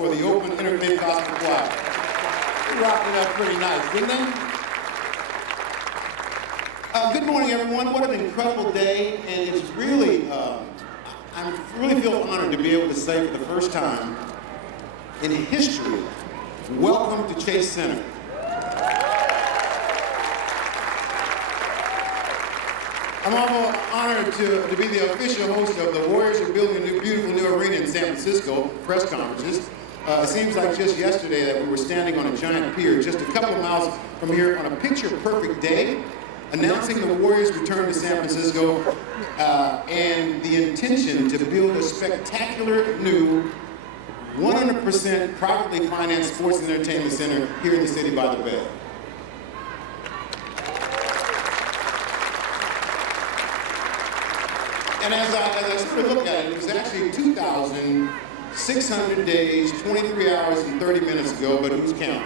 for the Oakland Interfaith Gospel Choir. They rocked it up pretty nice, didn't they? Good morning, everyone. What an incredible day, and it's really, I really feel honored to be able to say for the first time in history, welcome to Chase Center. I'm also honored to be the official host of the Warriors are building a beautiful new arena in San Francisco press conferences. It seems like just yesterday that we were standing on a giant pier just a couple of miles from here on a picture-perfect day, announcing the Warriors' return to San Francisco and the intention to build a spectacular new 100% privately financed sports and entertainment center here in the city by the bay. And as I sort of look at it, it was actually 2,600 days, 23 hours, and 30 minutes ago, but who's counting?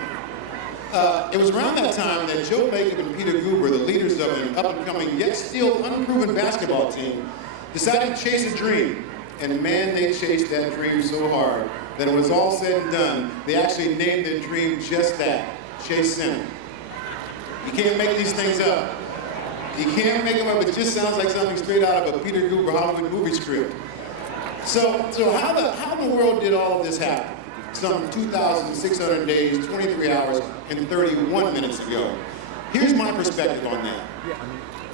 It was around that time that Joe Lacob and Peter Guber, the leaders of an up-and-coming yet still unproven basketball team, decided to chase a dream. And man, they chased that dream so hard that when it was all said and done, they actually named their dream just that, Chase Center. You can't make these things up. You can't make them up. It just sounds like something straight out of a Peter Guber Hollywood movie script. So how in the world did all of this happen? Some 2,600 days, 23 hours, and 31 minutes ago. Here's my perspective on that.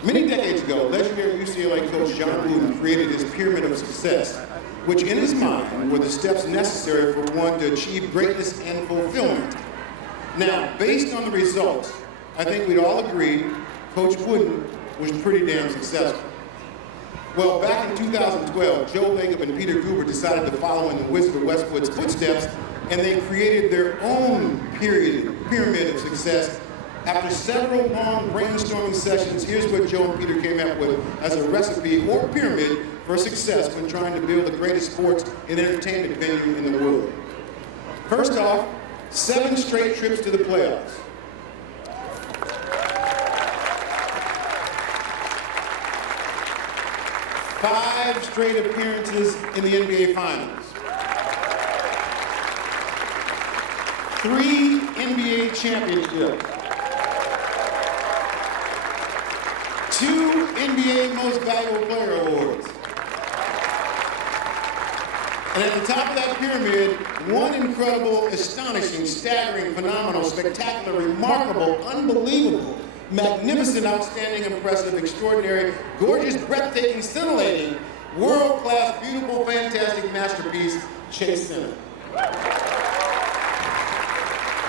Many decades ago, legendary UCLA coach John Wooden created his pyramid of success, which in his mind were the steps necessary for one to achieve greatness and fulfillment. Now, based on the results, I think we'd all agree Coach Wooden was pretty damn successful. Well, back in 2012, Joe Lacob and Peter Guber decided to follow in the Wizard of Westwood's footsteps, and they created their own pyramid of success. After several long brainstorming sessions, here's what Joe and Peter came up with as a recipe or pyramid for success when trying to build the greatest sports and entertainment venue in the world. First off, 7 straight trips to the playoffs. 5 straight appearances in the NBA Finals. 3 NBA championships. 2 NBA Most Valuable Player awards. And at the top of that pyramid, one incredible, astonishing, staggering, phenomenal, spectacular, remarkable, unbelievable, magnificent, outstanding, impressive, extraordinary, gorgeous, breathtaking, scintillating, world-class, beautiful, fantastic masterpiece, Chase Center.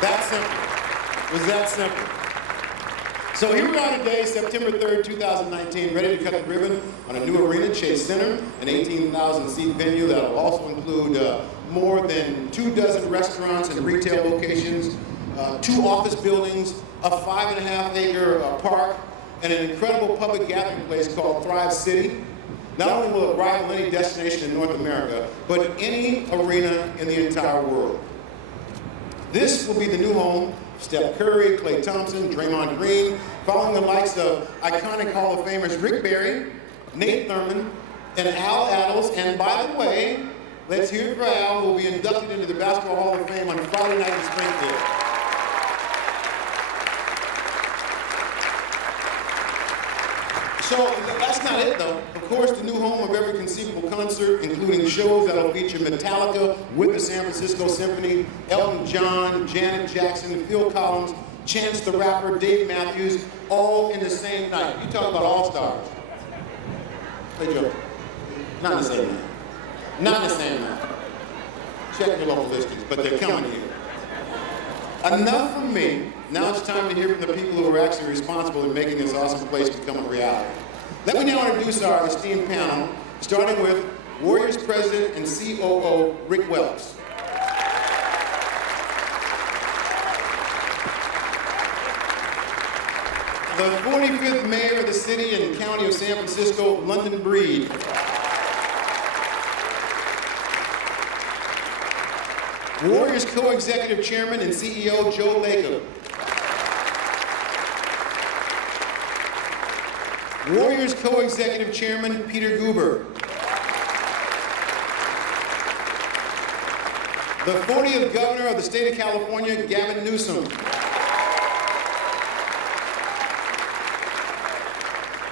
That simple. It was that simple. So here we are today, September 3rd, 2019, ready to cut the ribbon on a new arena, Chase Center, an 18,000-seat venue that will also include more than 24 restaurants and retail locations, 2 office buildings, a 5.5-acre park, and an incredible public gathering place called Thrive City. Not only will it rival any destination in North America, but any arena in the entire world. This will be the new home of Steph Curry, Klay Thompson, Draymond Green, following the likes of iconic Hall of Famers Rick Barry, Nate Thurmond, and Al Attles. And by the way, let's hear it for Al, who will be inducted into the Basketball Hall of Fame on Friday night in Springfield. So that's not it, though. Of course, the new home of every conceivable concert, including shows that will feature Metallica with the San Francisco Symphony, Elton John, Janet Jackson, Phil Collins, Chance the Rapper, Dave Matthews, all in the same night. You talk about all-stars. Hey, Joe. Not in the same night. Not in the same night. Check your local listings, but they're coming here. Enough from me. Now it's time to hear from the people who are actually responsible in making this awesome place become a reality. Let me now introduce our esteemed panel, starting with Warriors President and COO, Rick Welts. The 45th Mayor of the City and County of San Francisco, London Breed. Warriors Co-Executive Chairman and CEO, Joe Lacob. Warriors Co-Executive Chairman, Peter Guber. The 40th Governor of the State of California, Gavin Newsom.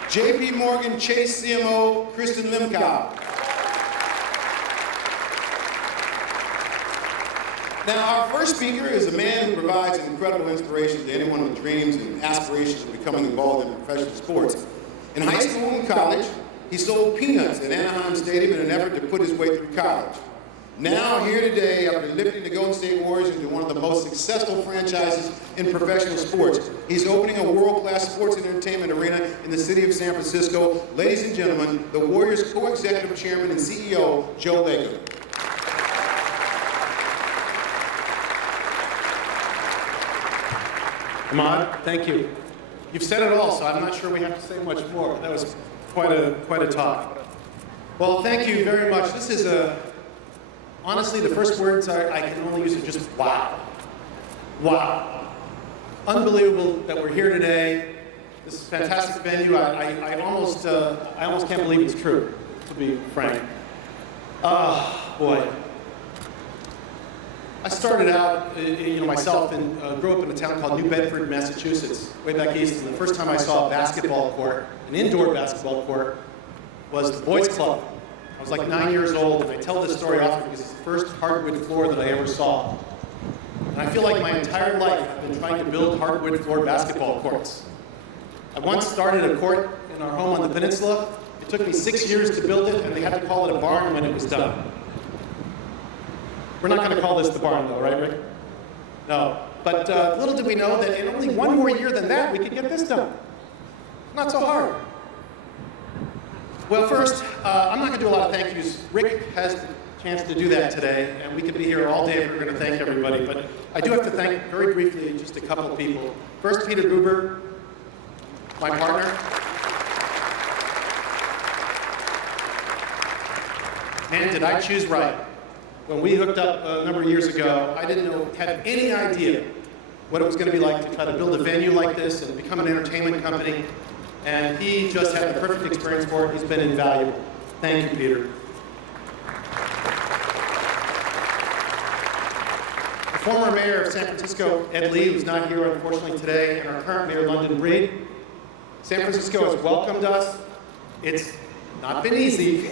JP Morgan Chase CMO, Kristen Limkow. Now, our first speaker is a man who provides incredible inspiration to anyone with dreams and aspirations of becoming involved in professional sports. In high school and college, he sold peanuts at Anaheim Stadium in an effort to put his way through college. Now, here today, after lifting the Golden State Warriors into one of the most successful franchises in professional sports, he's opening a world-class sports and entertainment arena in the city of San Francisco. Ladies and gentlemen, the Warriors co-executive chairman and CEO, Joe Lacob. Ahmad, thank you. You've said it all, so I'm not sure we have to say much more. That was quite a talk. Well, thank you very much. This is honestly, the first words I can only use are just wow. Wow. Unbelievable that we're here today. This is a fantastic venue. I almost can't believe it's true, to be frank. Oh, boy. I started out, myself, and grew up in a town called New Bedford, Massachusetts, way back east. And the first time I saw a basketball court, an indoor basketball court, was the Boys Club. I was like 9 years old, and I tell this story often because it's the first hardwood floor that I ever saw. And I feel like my entire life I've been trying to build hardwood floor basketball courts. I once started a court in our home on the peninsula. It took me 6 years to build it, and they had to call it a barn when it was done. We're not going to call this the barn, though, right, Rick? No. But little did we know that in only one more year than that, we could get this done. Not so hard. Well, first, I'm not going to do a lot of thank yous. Rick has the chance to do that today, and we could be here all day if we're going to thank everybody. But I do have to thank, very briefly, just a couple of people. First, Peter Guber, my partner. Man, did I choose right. When we hooked up a number of years ago, I didn't have any idea what it was going to be like to try to build a venue like this and become an entertainment company. And he just had the perfect experience for it. He's been invaluable. Thank you, Peter. The former mayor of San Francisco, Ed Lee, who's not here unfortunately today, and our current mayor, London Breed. San Francisco has welcomed us. It's not been easy.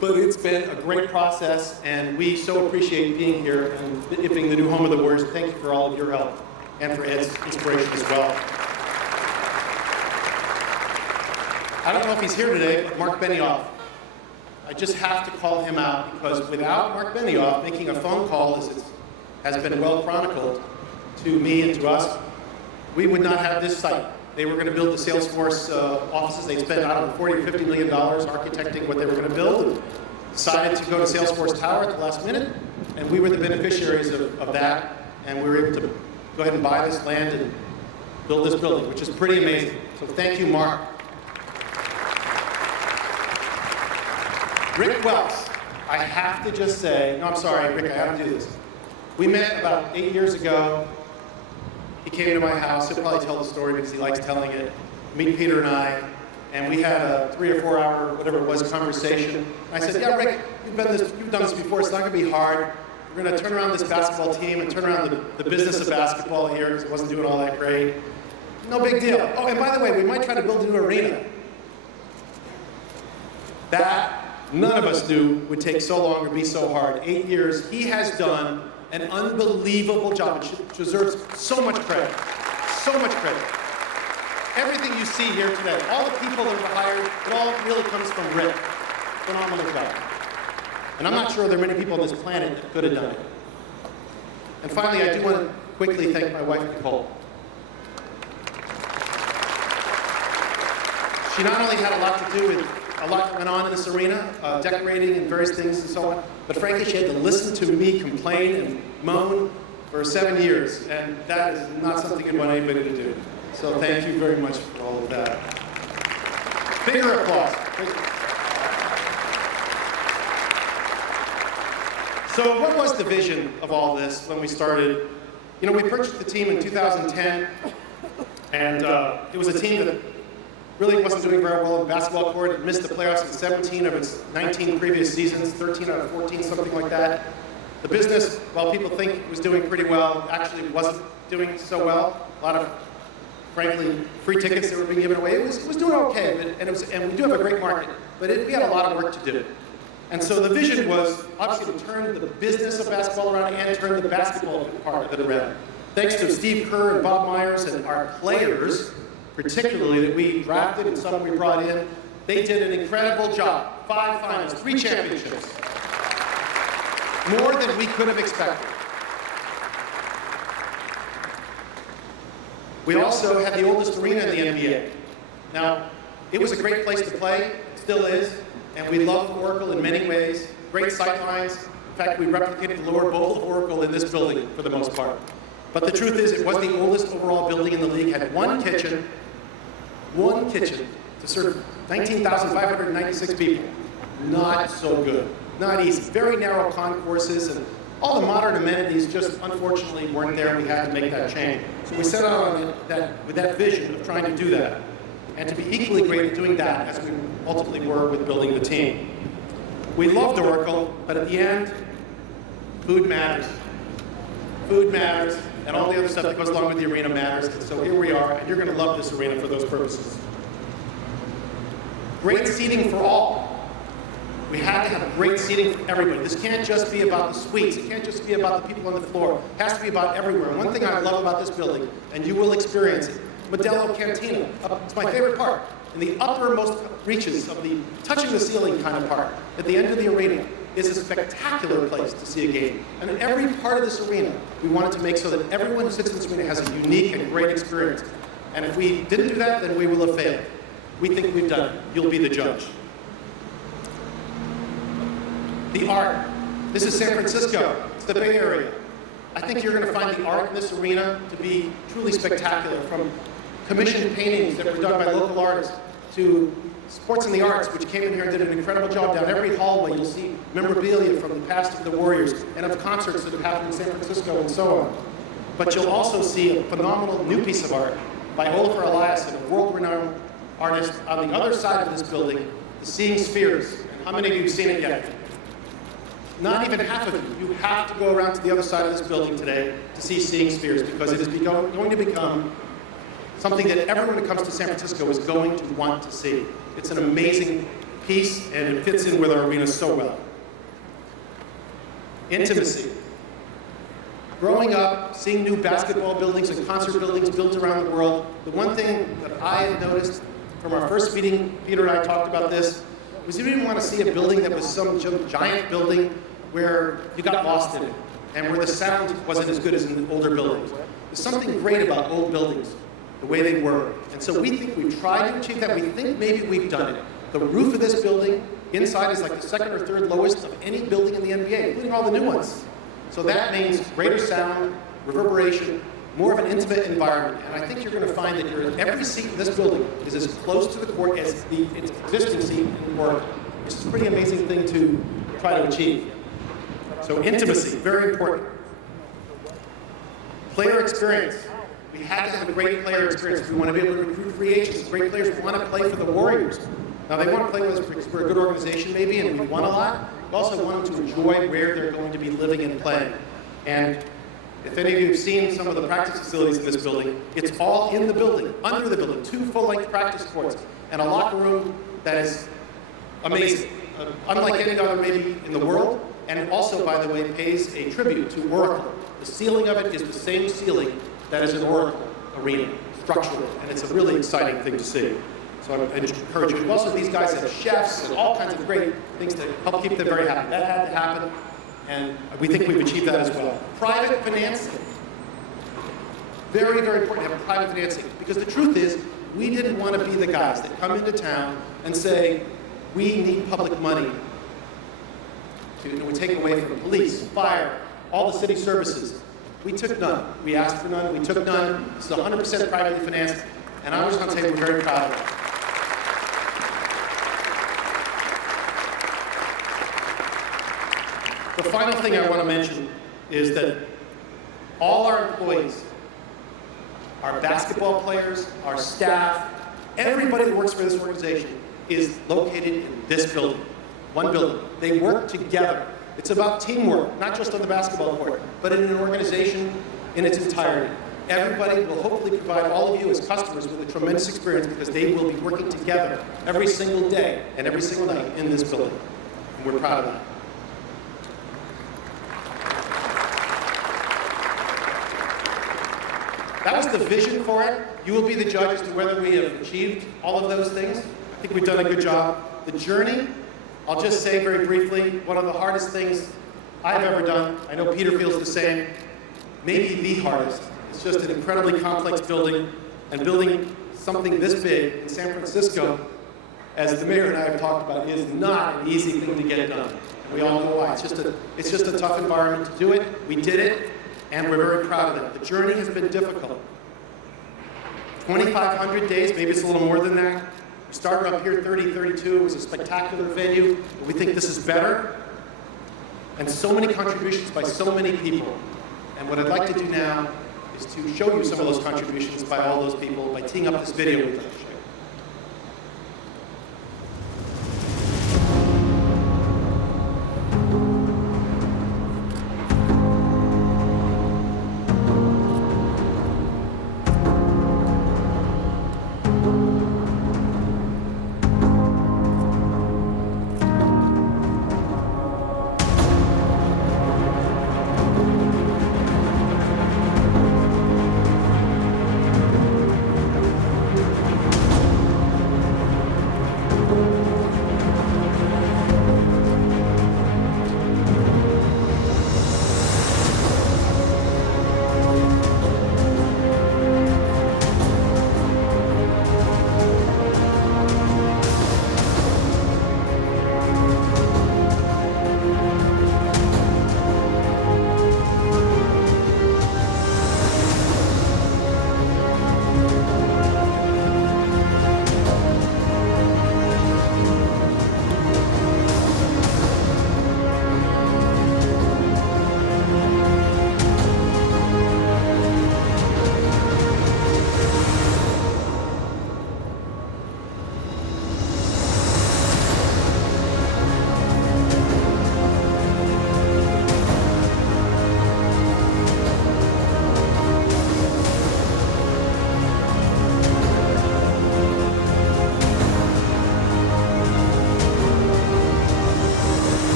But it's been a great process, and we so appreciate being here and being the new home of the Warriors. Thank you for all of your help and for Ed's inspiration as well. I don't know if he's here today, but Mark Benioff. I just have to call him out because without Mark Benioff making a phone call, as it has been well chronicled to me and to us, we would not have this site. They were going to build the Salesforce offices. They spent, I don't know, $40 or $50 million architecting what they were going to build, and decided to go to Salesforce Tower at the last minute, and we were the beneficiaries of that, and we were able to go ahead and buy this land and build this building, which is pretty amazing. So thank you, Mark. Rick Welts, I have to just say, no, I'm sorry, Rick, I have to do this. We met about 8 years ago. He came to my house. He'll probably tell the story because he likes telling it. Meet Peter and I, and we had a 3 or 4 hour, whatever it was, conversation. And I said, yeah, Rick, you've done this before. It's not going to be hard. We're going to turn around this basketball team and turn around the business of basketball here because it wasn't doing all that great. No big deal. Oh, and by the way, we might try to build a new arena. That none of us knew would take so long or be so hard. 8 years. He has done an unbelievable job. It deserves so much credit. So much credit. Everything you see here today, all the people that were hired, it all really comes from Rick. Phenomenal job. And I'm not sure there are many people on this planet that could have done it. And finally, I do want to quickly thank my wife, Nicole. She not only had a lot to do with a lot that went on in this arena, decorating and various things and so on, but frankly, she had to listen to me complain and moan for 7 years, and that is not something I'd want anybody to do. So thank you very much for all of that. Bigger applause. So what was the vision of all this when we started? You know, we purchased the team in 2010, and it was a team that really wasn't doing very well in basketball court. It missed the playoffs in 17 of its 19 previous seasons, 13 out of 14, something like that. The business, while people think it was doing pretty well, actually wasn't doing so well. A lot of, frankly, free tickets that were being given away. It was doing okay, and we do have a great market, but we had a lot of work to do. And so the vision was obviously to turn the business of basketball around and turn the basketball part of it around. Thanks to Steve Kerr and Bob Myers and our players, particularly that we drafted and some we brought in, they did an incredible job. 5 finals, 3 championships. More than we could have expected. We also had the oldest arena in the NBA. Now, it was a great place to play, it still is, and we love Oracle in many ways. Great sight lines. In fact, we replicated the lower bowl of Oracle in this building for the most part. But the truth is, it was the oldest overall building in the league, had one kitchen to serve 19,596 people. Not so good. Not easy. Very narrow concourses, and all the modern amenities just unfortunately weren't there, and we had to make that change. So we set out on with that vision of trying to do that, and to be equally great at doing that as we ultimately were with building the team. We loved Oracle, but at the end, food matters. Food matters, and all the other stuff that goes along with the arena matters. And so here we are, and you're going to love this arena for those purposes. Great seating for all. We had to have great seating for everybody. This can't just be about the suites. It can't just be about the people on the floor. It has to be about everywhere. And one thing I love about this building, and you will experience it, Modelo Cantina. It's my favorite part. In the uppermost reaches of the touching the ceiling kind of part, at the end of the arena, is a spectacular place to see a game. And in every part of this arena, we wanted to make so that everyone who sits in this arena has a unique and great experience. And if we didn't do that, then we will have failed. We think we've done it. You'll be the judge. The art. This is San Francisco. It's the Bay Area. I think you're going to find the art in this arena to be truly spectacular, from commissioned paintings that were done by local artists to Sports and the Arts, which came in here and did an incredible job. Down every hallway, you'll see memorabilia from the past of the Warriors and of concerts that have happened in San Francisco and so on. But you'll also see a phenomenal new piece of art by Olafur Eliasson, a world-renowned artist, on the other side of this building, the Seeing Spheres. And how many of you have seen it yet? Not even half of you. You have to go around to the other side of this building today to see Seeing Spheres, because it is going to become something that everyone who comes to San Francisco is going to want to see. It's an amazing piece, and it fits in with our arena so well. Intimacy. Growing up, seeing new basketball buildings and concert buildings built around the world, the one thing that I had noticed from our first meeting, Peter and I talked about this, was you didn't want to see a building that was some giant building where you got lost in it, and where the sound wasn't as good as in the older buildings. There's something great about old buildings, the way they were. And so we think we've tried to achieve that. We think maybe we've done it. The roof of this building, inside, is like the second or third lowest of any building in the NBA, including all the new ones. So that means greater sound, reverberation, more of an intimate environment. And I think you're going to find that every seat in this building is as close to the court as its existing seat in the court, which is a pretty amazing thing to try to achieve. So intimacy, very important. Player experience. We had to have a great player experience. We want to be able to recruit free agents, great players who want to play for the Warriors. Now, they want to play with us because we're a good organization, maybe, and we won a lot. We also want them to enjoy where they're going to be living and playing. And if any of you have seen some of the practice facilities in this building, it's all in the building, under the building, 2 full-length practice courts, and a locker room that is amazing, unlike any other maybe in the world, and it also, by the way, pays a tribute to Oracle. The ceiling of it is the same ceiling that is an Oracle arena, structurally, and it's a really exciting thing to see. So I encourage you. Also, these guys have chefs and all kinds of great things to help keep them very happy. That had to happen, and we think we've achieved that as well. Private financing. Very, very important to have private financing, because the truth is, we didn't want to be the guys that come into town and say, we need public money to take away from police, fire, all the city services. We took none. We asked for none. We took none. This is 100% privately financed, and I was going to say we're very proud of it. The final thing I want to mention is that all our employees, our basketball players, our staff, everybody that works for this organization is located in this building, one building. They work together It's about teamwork, not just on the basketball court, but in an organization in its entirety. Everybody will hopefully provide all of you as customers with a tremendous experience because they will be working together every single day and every single night in this building. And we're proud of that. That was the vision for it. You will be the judge as to whether we have achieved all of those things. I think we've done a good job. The journey, I'll just say very briefly, one of the hardest things I've ever done, I know Peter feels the same, maybe the hardest. It's just an incredibly complex building, and building something this big in San Francisco, as the mayor and I have talked about, is not an easy thing to get done. And we all know why. It's just a tough environment to do it. We did it, and we're very proud of it. The journey has been difficult. 2,500 days, maybe it's a little more than that. We started up here 32. It was a spectacular venue, but we think this is better. And so many contributions by so many people. And what I'd like to do now is to show you some of those contributions by all those people by teeing up this video with them.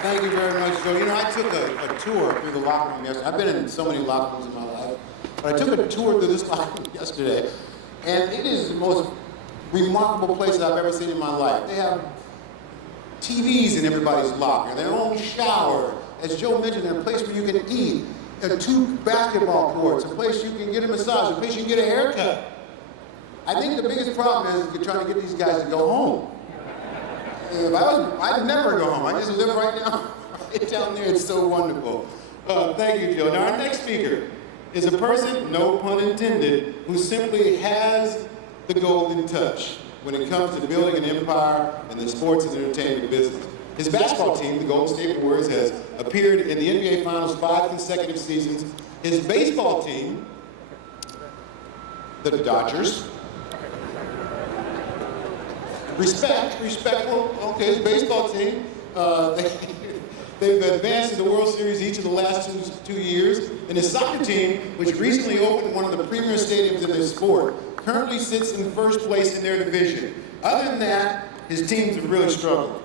Thank you very much. So, I took a tour through the locker room yesterday. I've been in so many locker rooms in my life, but I took a tour through this locker room yesterday, and it is the most remarkable place that I've ever seen in my life. They have TVs in everybody's locker, their own shower. As Joe mentioned, they're a place where you can eat, 2 basketball courts, a place you can get a massage, a place you can get a haircut. I think the biggest problem is trying to get these guys to go home. I'd never go home. I just live right now, right down there. It's so wonderful. Thank you, Joe. Now, our next speaker is a person, no pun intended, who simply has the golden touch when it comes to building an empire in the sports and entertainment business. His basketball team, the Golden State Warriors, has appeared in the NBA Finals 5 consecutive seasons. His baseball team, the Dodgers, respectful, okay, his baseball team, They've advanced to the World Series each of the last two years. And his soccer team, which recently opened one of the premier stadiums in their sport, currently sits in first place in their division. Other than that, his teams have really struggled.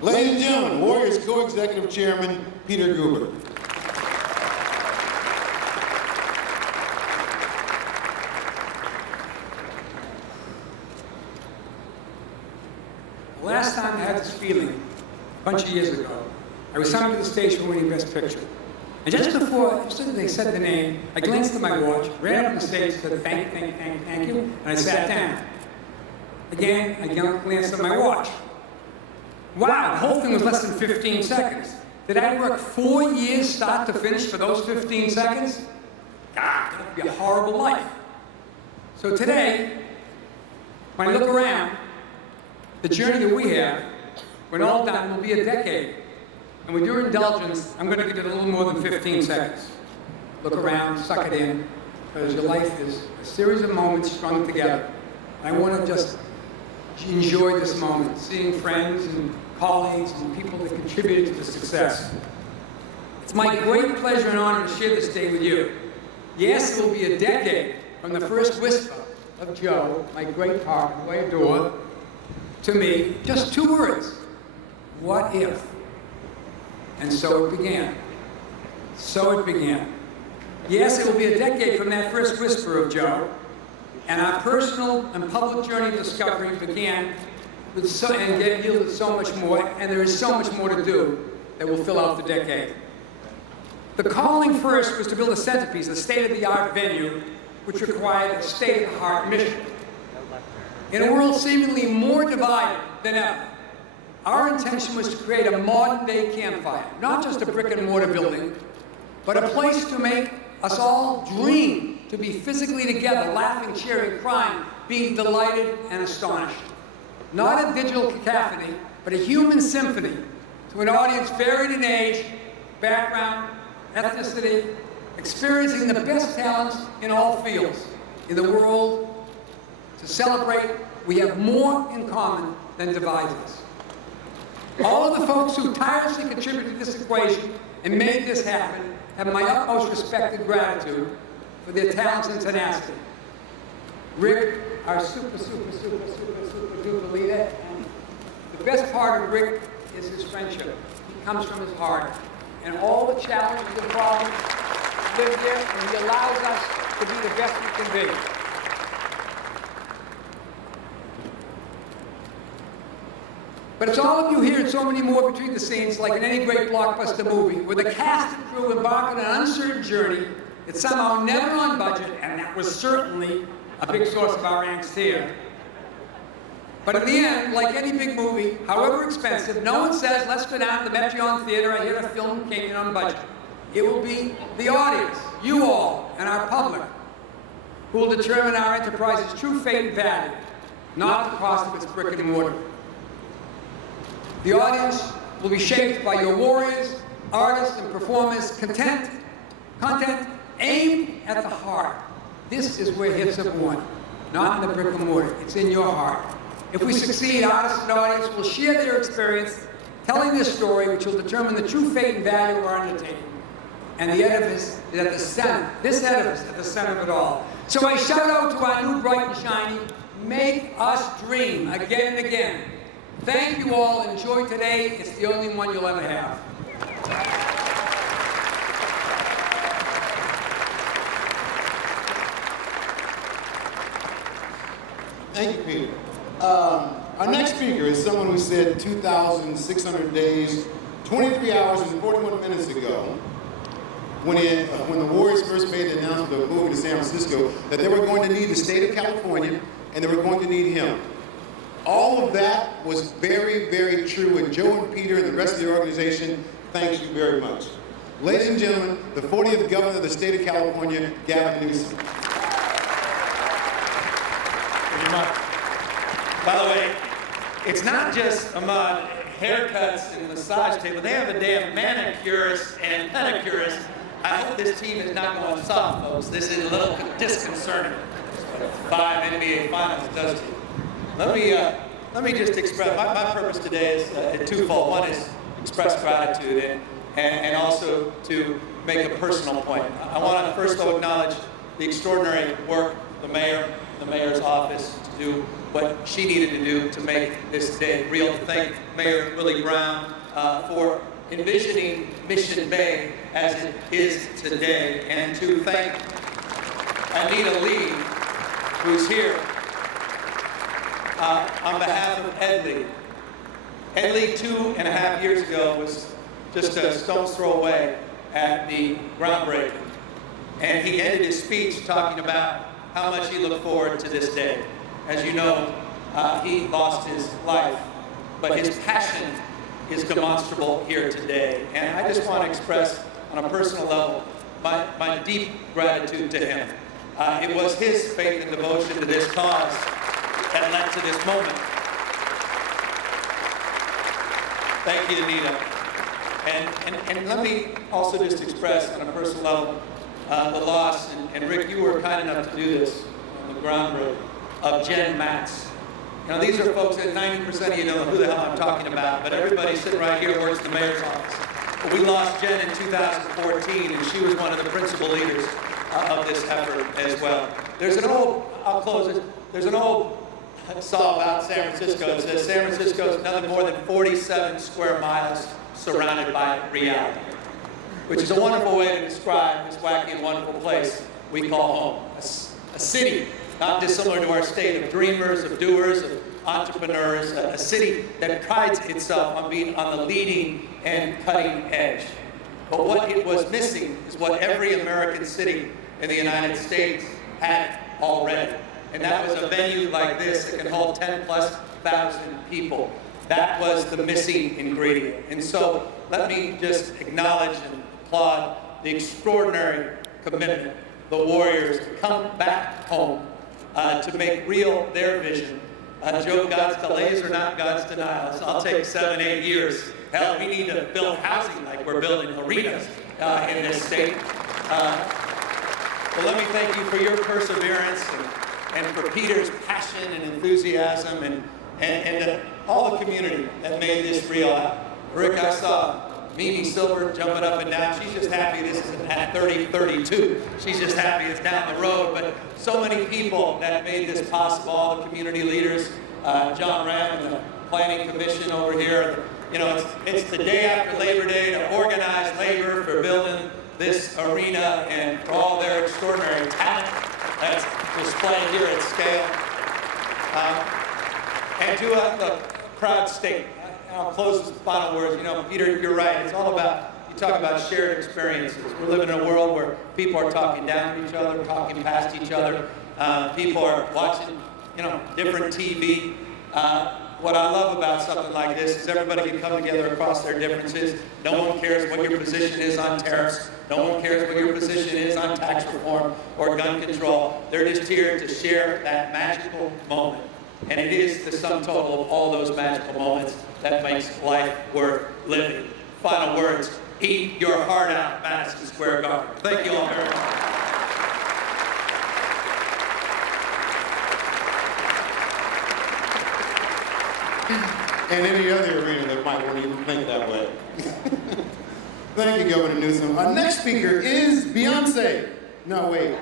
Ladies and gentlemen, Warriors co-executive chairman, Peter Guber. The last time I had this feeling, a bunch of years ago, I was summoned to the stage for winning Best Picture. And just before they said the name, I glanced at my watch, ran up on the stage, said thank you, and I sat down. Again, I glanced at my watch. Wow, the whole thing was less than 15 seconds. Did I work 4 years start to finish for those 15 seconds? God, that would be a horrible life. So today, when I look around, the journey that we have, when all done, will be a decade. And with your indulgence, I'm going to give it a little more than 15 seconds. Look around, suck it in, because your life is a series of moments strung together. I want to just enjoy this moment, seeing friends and colleagues and people that contributed to the success. It's my great pleasure and honor to share this day with you. Yes, it will be a decade from the first whisper of Joe, my great partner, who I adore, to me, just 2 words, what if? And so it began. So it began. Yes, it will be a decade from that first whisper of Joe, and our personal and public journey of discovery began with yielded so much more, and there is so much more to do that will fill out the decade. The calling first was to build a centerpiece, a state-of-the-art venue, which required a state-of-the-heart mission. In a world seemingly more divided than ever, our intention was to create a modern-day campfire, not just a brick-and-mortar building, but a place to make us all dream to be physically together, laughing, cheering, crying, being delighted and astonished. Not a digital cacophony, but a human symphony to an audience varied in age, background, ethnicity, experiencing the best talents in all fields in the world. To celebrate, we have more in common than divides us. All of the folks who tirelessly contributed to this equation and made this happen have my utmost respect and gratitude for their talents and tenacity. Rick, our super duper leader, and the best part of Rick is his friendship. He comes from his heart. And all the challenges and problems live there, and he allows us to be the best we can be. But it's all of you here and so many more between the scenes, like in any great blockbuster movie, where the cast and crew embark on an uncertain journey that's somehow never on budget, and that was certainly a big source of our angst here. But in the end, like any big movie, however expensive, no one says, let's go down to the Metron Theater, I hear a film came in on budget. It will be the audience, you all, and our public, who will determine our enterprise's true fate and value, not the cost of its brick and mortar. The audience will be shaped by your warriors, artists, and performers, content aimed at the heart. This is where hits are born, not in the brick and mortar. It's in your heart. If we succeed, artists and audience will share their experience, telling this story, which will determine the true fate and value of our undertaking. And the edifice is at the center. This edifice is at the center of it all. So I shout out to our new bright and shiny, make us dream again and again. Thank you all. Enjoy today. It's the only one you'll ever have. Thank you, Peter. Our next speaker is someone who said 2,600 days, 23 hours and 41 minutes ago, when the Warriors first made the announcement of moving to San Francisco, that they were going to need the state of California and they were going to need him. All of that was very, very true, and Joe and Peter and the rest of the organization, thank you very much. Ladies and gentlemen, the 40th Governor of the state of California, Gavin Newsom. Pretty much. By the way, it's not just Ahmad haircuts and massage table. They have a damn manicurist and pedicurist. I hope this team is not going soft, folks. This is a little disconcerting. 5 NBA Finals does to you. Let me just express, my purpose today is twofold. One is express gratitude and also to make a personal point. I want to first though acknowledge the extraordinary work the mayor's office to do what she needed to do to make this day real. To thank Mayor Willie Brown for envisioning Mission Bay as it is today, and to thank Anita Lee, who's here on behalf of Ed Lee. Ed Lee 2.5 years ago was just a stone's throw away at the groundbreaking. And he ended his speech talking about how much he looked forward to this day. As you know, he lost his life, but his passion is demonstrable here today. And I just want to express on a personal level my deep gratitude to him. It was his faith and devotion to this cause that led to this moment. Thank you, Anita. And let me also just express on a personal level the loss, and Rick, you were kind enough to do this on the groundbreak, of Jen Matz. You know, these are folks that 90% of you know who the hell I'm talking about, but everybody sitting right here works in the mayor's office. But we lost Jen in 2014, and she was one of the principal leaders of this effort as well. There's an old, I'll close it, there's an old song about San Francisco. It says San Francisco is nothing more than 47 square miles surrounded by reality, which is a wonderful way to describe this wacky and wonderful place we call home. A city not dissimilar to our state of dreamers, of doers, of entrepreneurs, a city that prides itself on being on the leading and cutting edge. But what it was missing is what every American city in the United States had already. And that was a venue like this that can hold 10,000+ people. That was the missing ingredient. And so let me just acknowledge and applaud the extraordinary commitment, the warriors to come back home to make real their vision. Joe, God's delays are not God's denials. I'll take 7-8 years. Hell, we need to build housing like we're building arenas in this state. But let me thank you for your perseverance and for Peter's passion and enthusiasm and all the community that made this real. Rick, I saw Mimi Silver jumping up and down. She's just happy this isn't at 3032. She's just happy it's down the road. But so many people that made this possible, all the community leaders, John Ram and the Planning Commission over here. You know, it's the day after Labor Day to organize labor for building this arena and for all their extraordinary talent that's displayed here at scale. And to a proud state. I'll close with final words. You know, Peter, you're right. It's all about, you talk about shared experiences. We're living in a world where people are talking down to each other, talking past each other. People are watching, you know, different TV. What I love about something like this is everybody can come together across their differences. No one cares what your position is on tariffs. No one cares what your position is on tax reform or gun control. They're just here to share that magical moment. And it is the sum total of all those magical moments that makes life worth living. Final words, eat your heart out, Madison Square Garden. Thank you all very much. And any other arena that might want to even think that way. Thank you, Governor Newsom. Our next speaker is Beyonce. No, wait.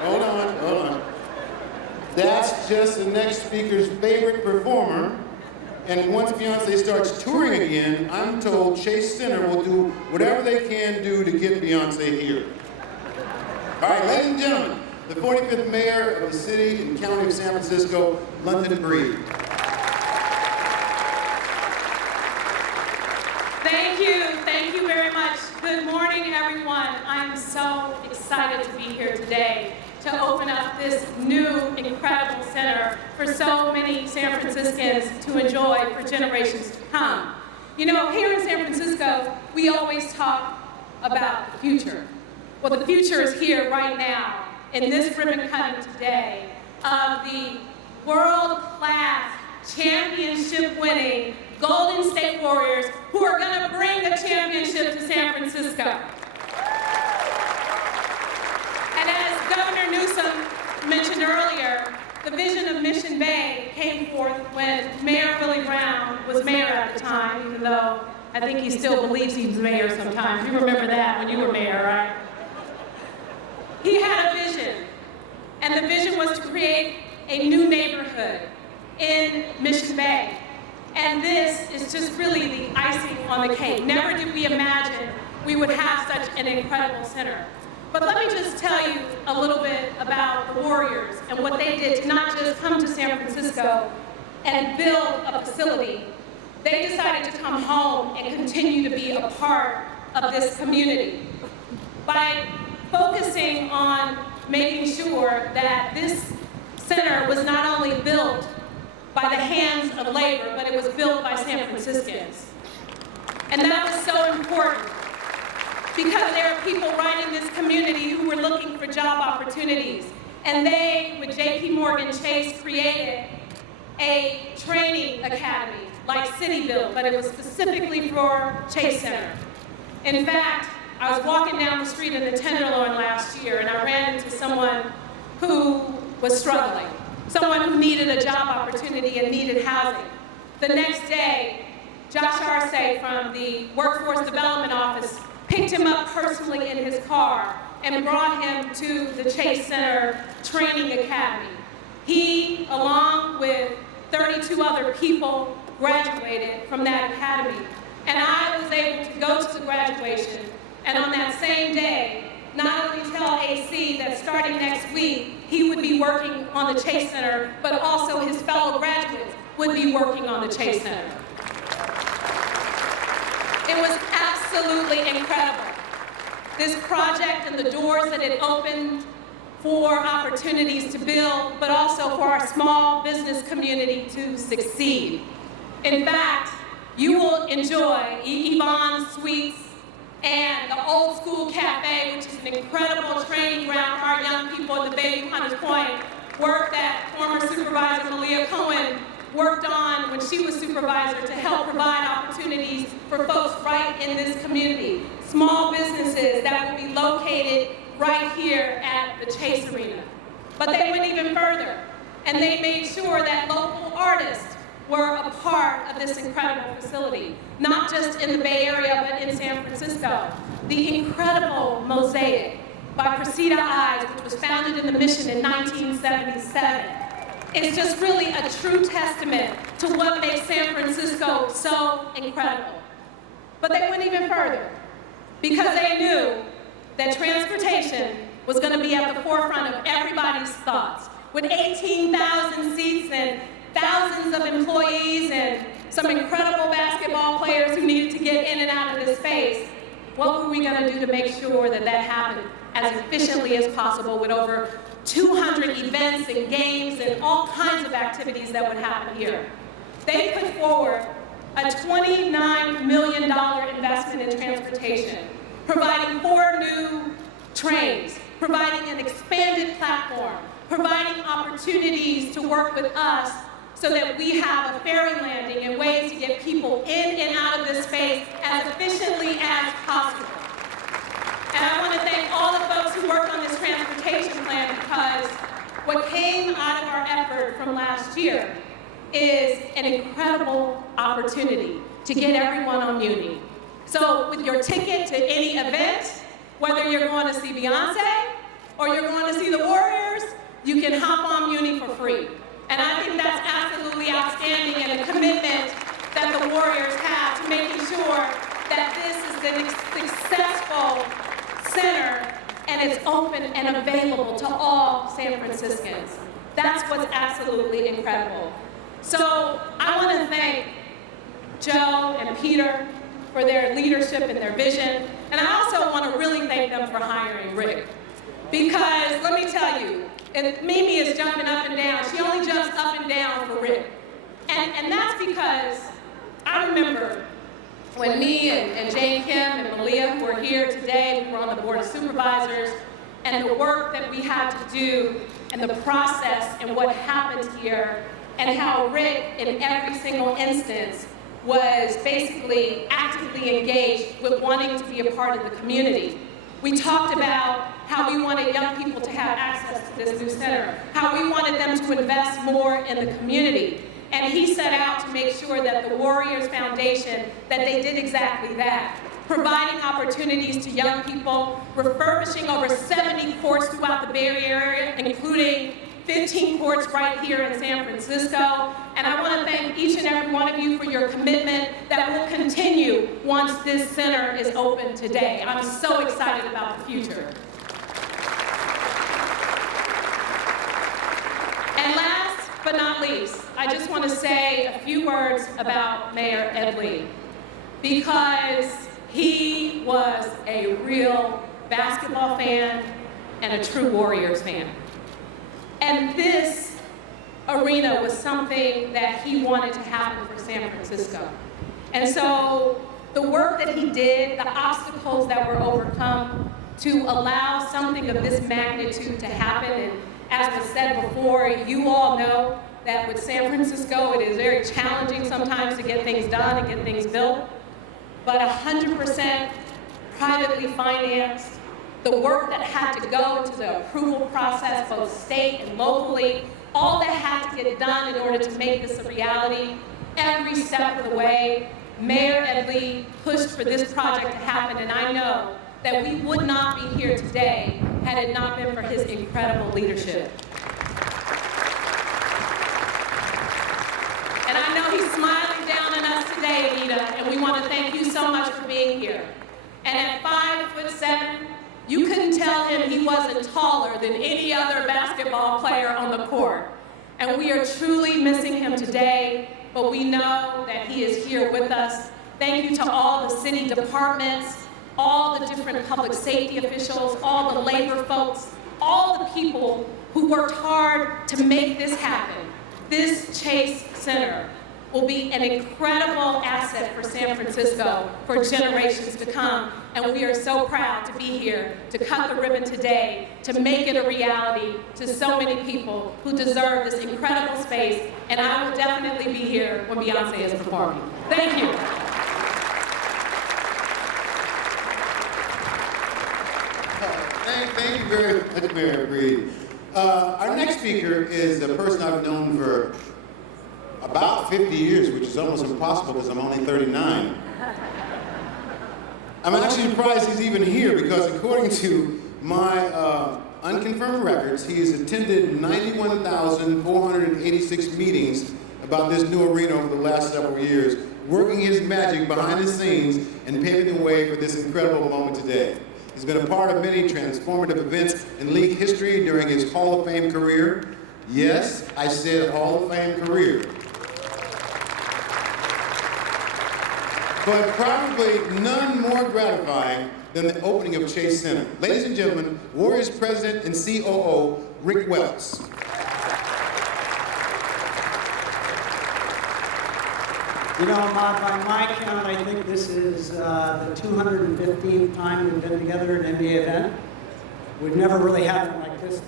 Hold on. That's just the next speaker's favorite performer. And once Beyonce starts touring again, I'm told Chase Center will do whatever they can do to get Beyonce here. All right, ladies and gentlemen, the 45th mayor of the city and county of San Francisco, London Breed. Thank you very much. Good morning, everyone. I'm so excited to be here today to open up this new, incredible center for so many San Franciscans to enjoy for generations to come. You know, here in San Francisco, we always talk about the future. Well, the future is here right now in this ribbon cutting today of the world-class, championship-winning Golden State Warriors who are going to bring the championship to San Francisco. And as Governor Newsom mentioned earlier, the vision of Mission Bay came forth when Mayor Willie Brown was mayor at the time, even though I think he still believes he's mayor sometimes. You remember that when you were mayor, right? He had a vision, and the vision was to create a new neighborhood in Mission Bay. And this is just really the icing on the cake. Never did we imagine we would have such an incredible center. But let me just tell you a little bit about the Warriors and what they did to not just come to San Francisco and build a facility. They decided to come home and continue to be a part of this community by focusing on making sure that this center was not only built by the hands of labor, but it was built by San Franciscans. And that was so important because there are people right in this community who were looking for job opportunities. And they, with J.P. Morgan Chase, created a training academy like CityBuild, but it was specifically for Chase Center. In fact, I was walking down the street in the Tenderloin last year, and I ran into someone who was struggling, someone who needed a job opportunity and needed housing. The next day, Josh Arce from the Workforce Development Office picked him up personally in his car and brought him to the Chase Center Training Academy. He, along with 32 other people, graduated from that academy. And I was able to go to the graduation, and on that same day, not only tell AC that starting next week, he would be working on the Chase Center, but also his fellow graduates would be working on the Chase Center. It was absolutely incredible. This project and the doors that it opened for opportunities to build, but also for our small business community to succeed. In fact, you will enjoy Yvonne's Sweets and the Old School Cafe, which is an incredible training ground for our young people at the Baby Hunters Point, work that former supervisor Malia Cohen worked on when she was supervisor to help provide opportunities for folks right in this community. Small businesses that will be located right here at the Chase Arena. But they went even further, and they made sure that local artists were a part of this incredible facility, not just in the Bay Area, but in San Francisco. The incredible Mosaic by Cressida Eyes, which was founded in the Mission in 1977. It's just really a true testament to what makes San Francisco so incredible. But they went even further because they knew that transportation was going to be at the forefront of everybody's thoughts. With 18,000 seats and thousands of employees and some incredible basketball players who needed to get in and out of this space, what were we going to do to make sure that that happened as efficiently as possible with over 200 events and games and all kinds of activities that would happen here? They put forward a $29 million investment in transportation, providing 4 new trains, providing an expanded platform, providing opportunities to work with us so that we have a ferry landing and ways to get people in and out of this space as efficiently as possible. And I want to thank all the folks who worked on this transportation plan because what came out of our effort from last year is an incredible opportunity to get everyone on Muni. So with your ticket to any event, whether you're going to see Beyonce or you're going to see the Warriors, you can hop on Muni for free. And I think that's absolutely outstanding and a commitment that the Warriors have to making sure that this is a successful center and it's open and available to all San Franciscans. That's what's absolutely incredible. So I want to thank Joe and Peter for their leadership and their vision. And I also want to really thank them for hiring Rick. Because let me tell you, and Mimi is jumping up and down. She only jumps up and down for Rick. And that's because I remember when me and Jane Kim and Malia, who are here today, we were on the Board of Supervisors, and the work that we had to do and the process and what happened here, and how Rick, in every single instance, was basically actively engaged with wanting to be a part of the community. We talked about how we wanted young people to have access to this new center, how we wanted them to invest more in the community. And he set out to make sure that the Warriors Foundation, that they did exactly that, providing opportunities to young people, refurbishing over 70 courts throughout the Bay Area, including 15 courts right here in San Francisco. And I want to thank each and every one of you for your commitment that will continue once this center is open today. I'm so excited about the future. And last but not least, I just want to say a few words about Mayor Ed Lee, because he was a real basketball fan and a true Warriors fan. And this arena was something that he wanted to happen for San Francisco. And so the work that he did, the obstacles that were overcome to allow something of this magnitude to happen, and as was said before, you all know that with San Francisco, it is very challenging sometimes to get things done and get things built. But 100% privately financed, the work that had to go into the approval process, both state and locally, all that had to get done in order to make this a reality, every step of the way, Mayor Ed Lee pushed for this project to happen, and I know that we would not be here today had it not been for his incredible leadership. And I know he's smiling down on us today, Anita, and we want to thank you so much for being here. And at 5'7", you couldn't tell him he wasn't taller than any other basketball player on the court. And we are truly missing him today, but we know that he is here with us. Thank you to all the city departments, all the different public safety officials, all the labor folks, all the people who worked hard to make this happen. This Chase Center will be an incredible asset for San Francisco for generations to come, and we are so proud to be here to cut the ribbon today, to make it a reality to so many people who deserve this incredible space, and I will definitely be here when Beyonce is performing. Thank you. Thank you very much, Mayor Breed. Our next speaker is a person I've known for about 50 years, which is almost impossible because I'm only 39. I'm actually surprised he's even here because according to my unconfirmed records, he has attended 91,486 meetings about this new arena over the last several years, working his magic behind the scenes and paving the way for this incredible moment today. He's been a part of many transformative events in league history during his Hall of Fame career. Yes, I said Hall of Fame career. But probably none more gratifying than the opening of Chase Center. Ladies and gentlemen, Warriors President and COO, Rick Welts. You know, by my count, I think this is the 215th time we've been together at an NBA event. We've never really had it like this.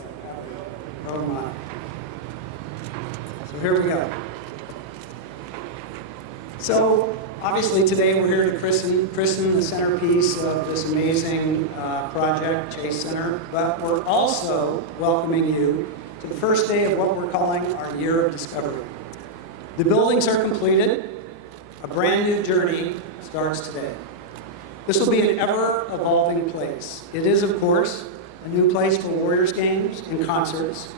Oh my. So here we go. So obviously today we're here to christen the centerpiece of this amazing project, Chase Center, but we're also welcoming you to the first day of what we're calling our Year of Discovery. The buildings are completed. A brand new journey starts today. This will be an ever-evolving place. It is, of course, a new place for Warriors games and concerts,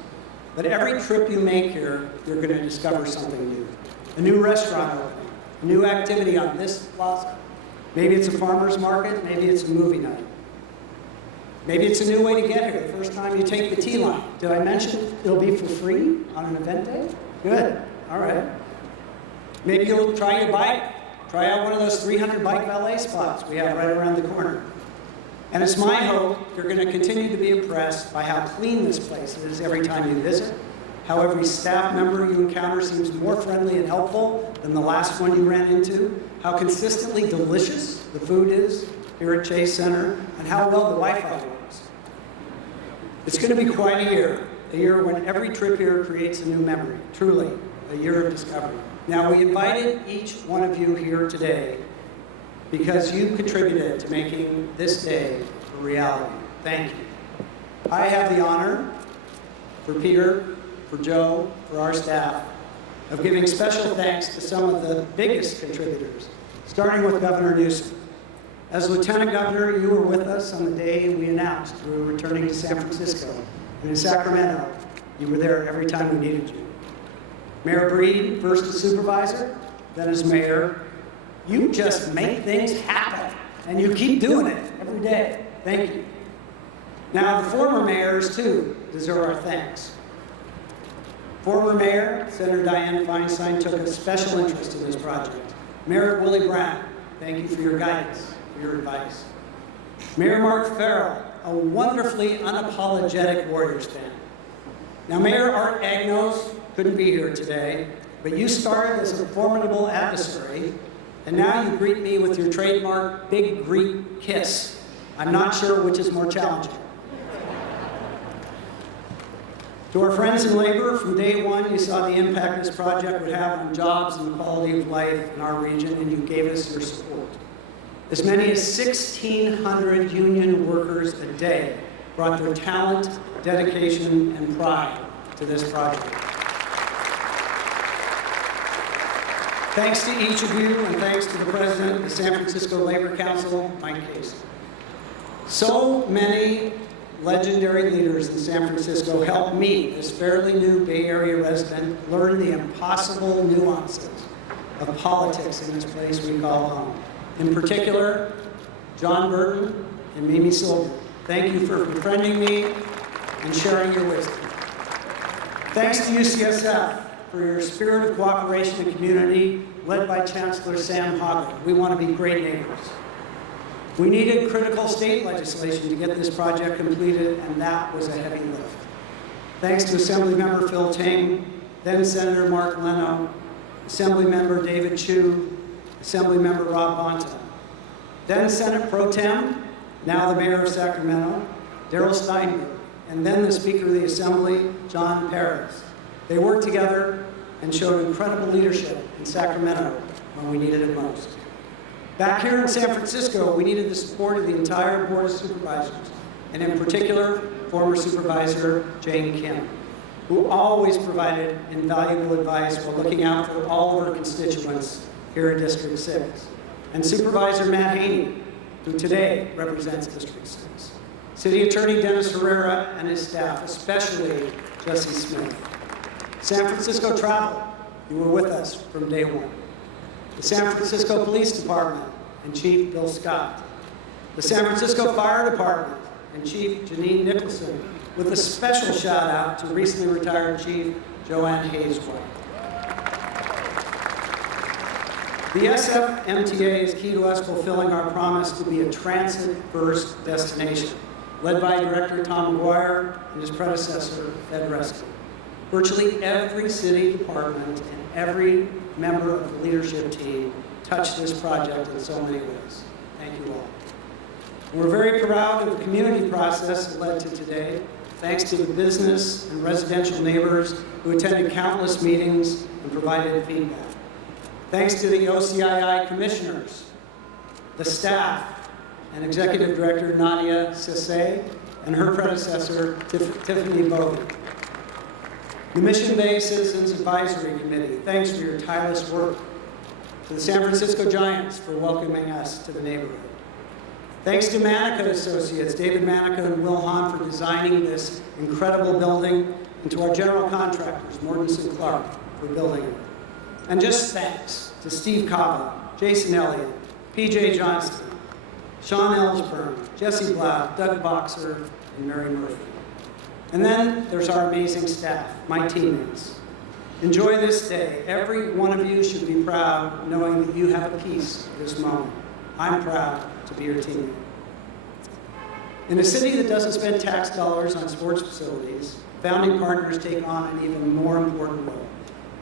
but every trip you make here, you're going to discover something new. A new restaurant opening, a new activity on this plaza. Maybe it's a farmer's market, maybe it's a movie night. Maybe it's a new way to get here, the first time you take the T-line. Did I mention it'll be for free on an event day? Good, all right. Maybe you'll try your bike. Try out one of those 300 bike valet spots we have right around the corner. And it's my hope you're going to continue to be impressed by how clean this place is every time you visit, how every staff member you encounter seems more friendly and helpful than the last one you ran into, how consistently delicious the food is here at Chase Center, and how well the Wi-Fi works. It's going to be quite a year when every trip here creates a new memory, truly, a year of discovery. Now, we invited each one of you here today because you contributed to making this day a reality. Thank you. I have the honor for Peter, for Joe, for our staff, of giving special thanks to some of the biggest contributors, starting with Governor Newsom. As Lieutenant Governor, you were with us on the day we announced we were returning to San Francisco. And in Sacramento, you were there every time we needed you. Mayor Breed, first as supervisor, then as mayor, you just make things happen, and you keep doing it every day. Thank you. Now, the former mayors, too, deserve our thanks. Former Mayor, Senator Dianne Feinstein, took a special interest in this project. Mayor Willie Brown, thank you for your guidance, for your advice. Mayor Mark Farrell, a wonderfully unapologetic Warriors fan. Now, Mayor Art Agnos couldn't be here today, but you started as a formidable adversary, and now you greet me with your trademark big Greek kiss. I'm not sure which is more challenging. To our friends in labor, from day one, you saw the impact this project would have on jobs and the quality of life in our region, and you gave us your support. As many as 1,600 union workers a day brought their talent, dedication, and pride to this project. Thanks to each of you, and thanks to the President of the San Francisco Labor Council, Mike Casey. So many legendary leaders in San Francisco helped me, this fairly new Bay Area resident, learn the impossible nuances of politics in this place we call home. In particular, John Burton and Mimi Silver. Thank you for befriending me and sharing your wisdom. Thanks to UCSF for your spirit of cooperation and community, led by Chancellor Sam Hagen. We want to be great neighbors. We needed critical state legislation to get this project completed, and that was a heavy lift. Thanks to Assemblymember Phil Ting, then Senator Mark Leno, Assemblymember David Chu, Assemblymember Rob Bonta, then Senate Pro Tem, now the Mayor of Sacramento, Darrell Steinberg, and then the Speaker of the Assembly, John Perez. They worked together and showed incredible leadership in Sacramento when we needed it most. Back here in San Francisco, we needed the support of the entire Board of Supervisors, and in particular, former Supervisor Jane Kim, who always provided invaluable advice while looking out for all of her constituents here in District 6. And Supervisor Matt Haney, who today represents District 6. City Attorney Dennis Herrera and his staff, especially Jesse Smith. San Francisco Travel, you were with us from day one. The San Francisco Police Department and Chief Bill Scott. The San Francisco Fire Department and Chief Janine Nicholson, with a special shout out to recently retired Chief Joanne Hayes-White. The SF-MTA is key to us fulfilling our promise to be a transit-first destination, led by Director Tom McGuire and his predecessor, Ed Reskin. Virtually every city department and every member of the leadership team touched this project in so many ways. Thank you all. We're very proud of the community process that led to today, thanks to the business and residential neighbors who attended countless meetings and provided feedback. Thanks to the OCII commissioners, the staff, and Executive Director Nadia Sisse and her predecessor, Tiffany Bowden. The Mission Bay Citizens Advisory Committee, thanks for your tireless work. To the San Francisco Giants for welcoming us to the neighborhood. Thanks to Manica Associates, David Manica and Will Hahn, for designing this incredible building, and to our general contractors, Mortensen Clark, for building it. And just thanks to Steve Cava, Jason Elliott, PJ Johnston, Sean Ellsburn, Jesse Blau, Doug Boxer, and Mary Murphy. And then there's our amazing staff, my teammates. Enjoy this day. Every one of you should be proud knowing that you have a piece of this moment. I'm proud to be your teammate. In a city that doesn't spend tax dollars on sports facilities, founding partners take on an even more important role.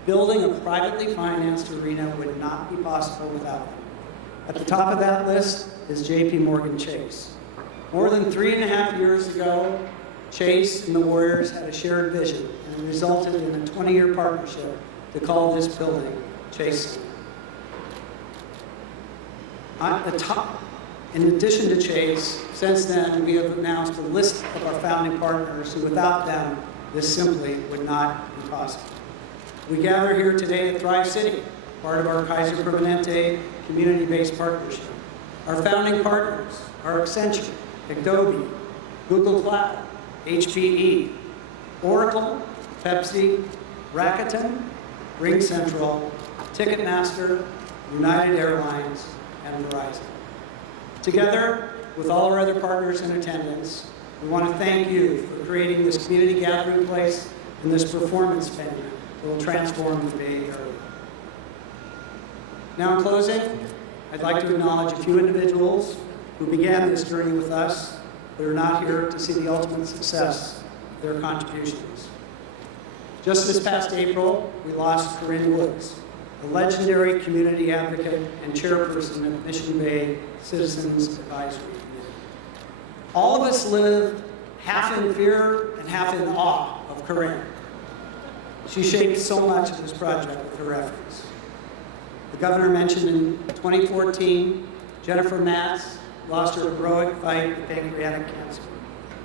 Building a privately financed arena would not be possible without them. At the top of that list is J.P. Morgan Chase. More than 3.5 years ago, Chase and the Warriors had a shared vision, and it resulted in a 20-year partnership to call this building Chase Center. At the top, in addition to Chase, since then we have announced a list of our founding partners who without them, this simply would not be possible. We gather here today at Thrive City, part of our Kaiser Permanente community-based partnership. Our founding partners are Accenture, Adobe, Google Cloud, HPE, Oracle, Pepsi, Rakuten, RingCentral, Ticketmaster, United Airlines, and Verizon. Together, with all our other partners in attendance, we want to thank you for creating this community gathering place and this performance venue that will transform the Bay Area. Now, in closing, I'd like to acknowledge a few individuals who began this journey with us but are not here to see the ultimate success of their contributions. Just this past April, we lost Corinne Woods, a legendary community advocate and chairperson of Mission Bay Citizens Advisory Committee. All of us live half in fear and half in awe of Corinne. She shaped so much of this project with her efforts. The governor mentioned in 2014, Jennifer Matz lost her heroic fight with pancreatic cancer.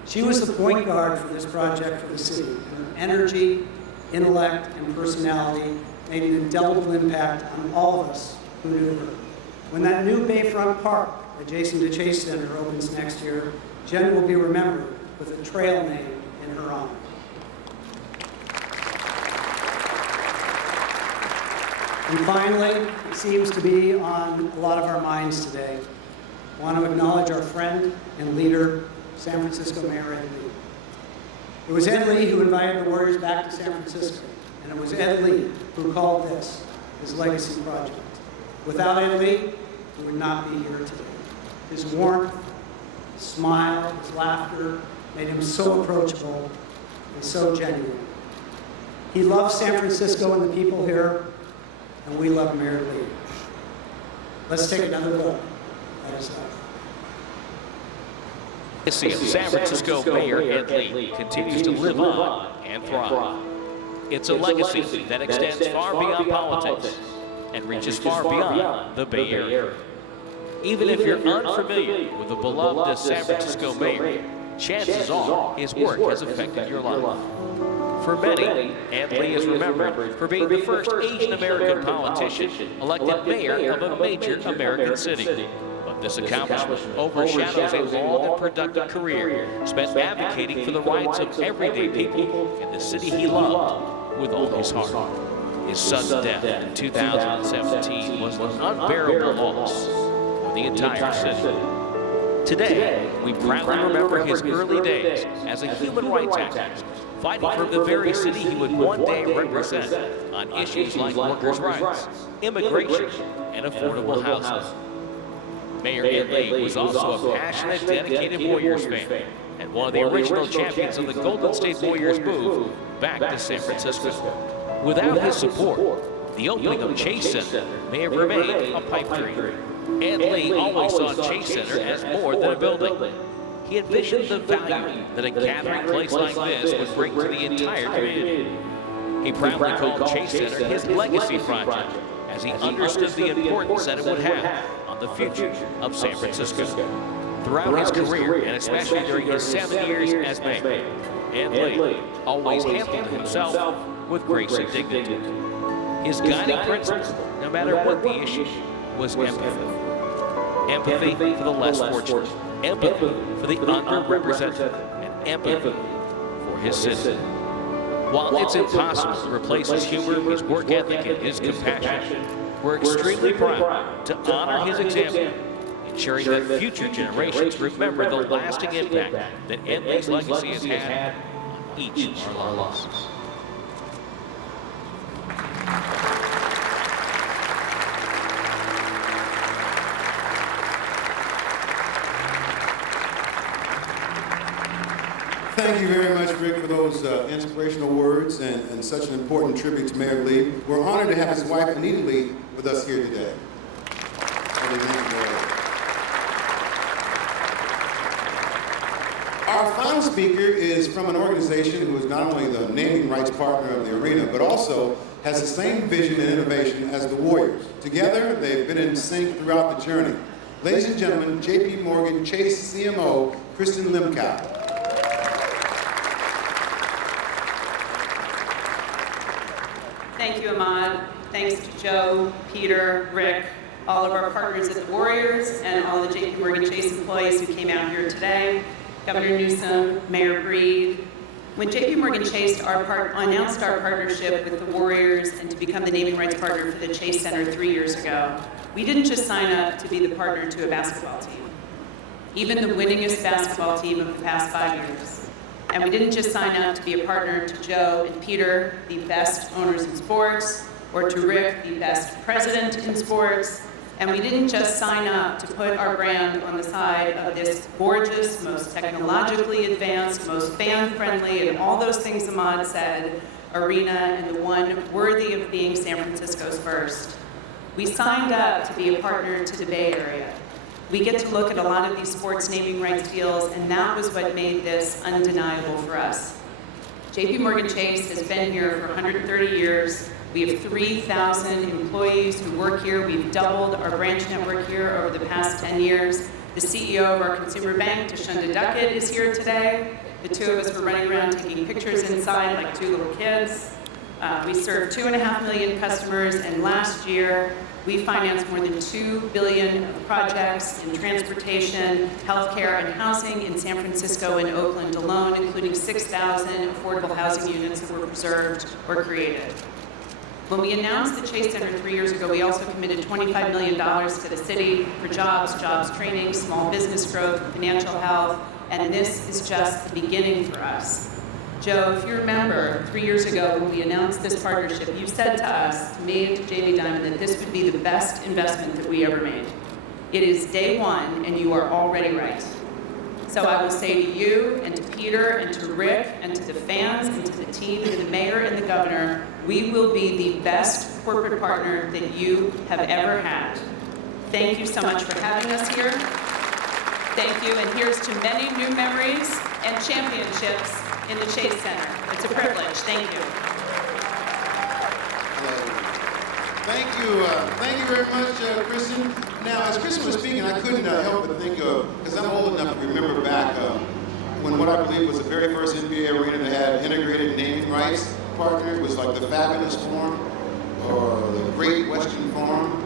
She was the point guard for this project for the city, and her energy, intellect, and personality made an indelible impact on all of us who knew her. When that new Bayfront Park adjacent to Chase Center opens next year, Jen will be remembered with a trail name in her honor. And finally, it seems to be on a lot of our minds today, I want to acknowledge our friend and leader, San Francisco Mayor Ed Lee. It was Ed Lee who invited the Warriors back to San Francisco, and it was Ed Lee who called this his legacy project. Without Ed Lee, we would not be here today. His warmth, his smile, his laughter made him so approachable and so genuine. He loved San Francisco and the people here, and we love Mayor Lee. Let's take another look at his life. Legacy of San Francisco Mayor Ed Lee continues to live on and thrive. It's a legacy that extends far beyond politics and reaches far beyond the Bay Area. Even if you're unfamiliar with the beloved San Francisco mayor, chances are his work has affected your life. For many, Ed Lee is remembered for being the first Asian American politician elected mayor of a major American city. But this accomplishment overshadows a long and productive career spent advocating for the rights of everyday people in the city he loved with all his heart. His sudden death in 2017 was an unbearable loss for the entire city. Today, we proudly remember his early days as a human rights activist, fighting for the very city he would one day represent on issues like workers' rights, immigration, and affordable housing. Mayor Ed Lee was also a passionate, dedicated Warriors fan and one of the original champions of the Golden State Warriors move back to San Francisco. Without his support, the opening of Chase Center may have remained a pipe dream. Ed Lee always saw Chase Center as more than a building. He envisioned the value that a gathering place like this would bring to the entire community. He proudly called Chase Center his legacy project, as he understood the importance that it would have on the future of San Francisco. Throughout his career, and especially during his 7 years as mayor, Ed Lee always handled himself with grace and dignity. His guiding principle, no matter what the issue, was empathy. Empathy for the less fortunate, empathy for the underrepresented, and empathy for his city. While it's impossible to replace his humor, his work ethic, and his compassion, we're extremely proud to honor his example, ensuring that future generations remember the lasting impact that Ed Lee's legacy has had on each of our lives. Thank you very much, Rick, for those inspirational words and such an important tribute to Mayor Lee. We're honored to have his wife, Anita Lee, with us here today. Our final speaker is from an organization who is not only the naming rights partner of the arena, but also has the same vision and innovation as the Warriors. Together, they've been in sync throughout the journey. Ladies and gentlemen, J.P. Morgan Chase CMO, Kristen Limkow. Thank you, Ahmad. Thanks to Joe, Peter, Rick, all of our partners at the Warriors, and all the JP Morgan Chase employees who came out here today, Governor Newsom, Mayor Breed. When JP Morgan Chase announced our partnership with the Warriors and to become the naming rights partner for the Chase Center 3 years ago, we didn't just sign up to be the partner to a basketball team, even the winningest basketball team of the past 5 years. And we didn't just sign up to be a partner to Joe and Peter, the best owners in sports, or to Rick, the best president in sports. And we didn't just sign up to put our brand on the side of this gorgeous, most technologically advanced, most fan-friendly, and all those things Ahmad said, arena, and the one worthy of being San Francisco's first. We signed up to be a partner to the Bay Area. We get to look at a lot of these sports naming rights deals, and that was what made this undeniable for us. JP Morgan Chase has been here for 130 years. We have 3,000 employees who work here. We've doubled our branch network here over the past 10 years. The CEO of our consumer bank, Deshunda Duckett, is here today. The two of us were running around taking pictures inside like two little kids. We serve 2.5 million customers, and last year, we financed more than $2 billion of projects in transportation, healthcare, and housing in San Francisco and Oakland alone, including 6,000 affordable housing units that were preserved or created. When we announced the Chase Center 3 years ago, we also committed $25 million to the city for jobs training, small business growth, financial health, and this is just the beginning for us. Joe, if you remember, 3 years ago when we announced this partnership, you said to us, to me and to Jamie Dimon, that this would be the best investment that we ever made. It is day one, and you are already right. So I will say to you and to Peter and to Rick and to the fans and to the team and the mayor and the governor, we will be the best corporate partner that you have ever had. Thank you so much for having us here. Thank you, and here's to many new memories and championships in the Chase Center. It's a privilege. Thank you. Thank you very much, Kristen. Now, as Kristen was speaking, I couldn't help but think of, because I'm old enough to remember back when what I believe was the very first NBA arena that had integrated naming rights partner. It was like the Fabulous Forum or the Great Western Forum.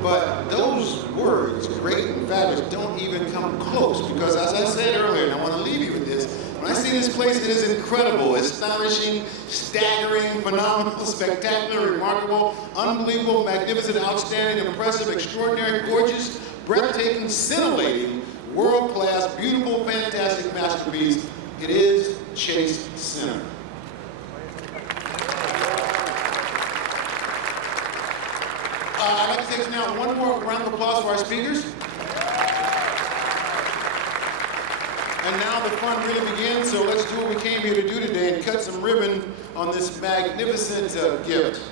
But those words, great and fabulous, don't even come close, because as I said earlier, and I want to leave you with this, when I see this place, it is incredible, astonishing, staggering, phenomenal, spectacular, remarkable, unbelievable, magnificent, outstanding, impressive, extraordinary, gorgeous, breathtaking, scintillating, world-class, beautiful, fantastic masterpiece. It is Chase Center. I'd like to take now one more round of applause for our speakers. And now the fun really begins, so let's do what we came here to do today and cut some ribbon on this magnificent gift.